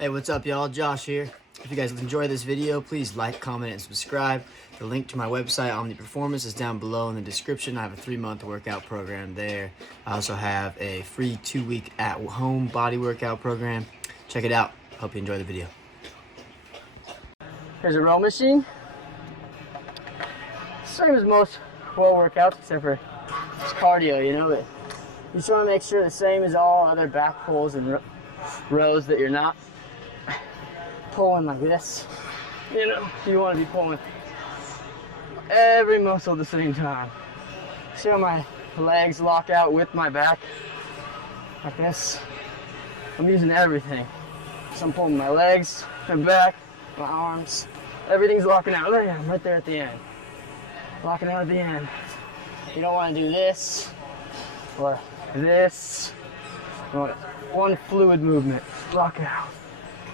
Hey, what's up, y'all? Josh here. If you guys enjoy this video, please like, comment, and subscribe. The link to my website, Omni Performance, is down below in the description. I have a 3-month workout program there. I also have a free 2-week at-home body workout program. Check it out. Hope you enjoy the video. Here's a row machine. Same as most wall workouts, except for it's cardio, you know, but you just want to make sure the same as all other back pulls and rows that you're not pulling like this. You know, you want to be pulling every muscle at the same time. See how my legs lock out with my back like this? I'm using everything. So I'm pulling my legs, my back, my arms. Everything's locking out. Look at them right there at the end. Locking out at the end. You don't want to do this or this. You want one fluid movement. Lock out.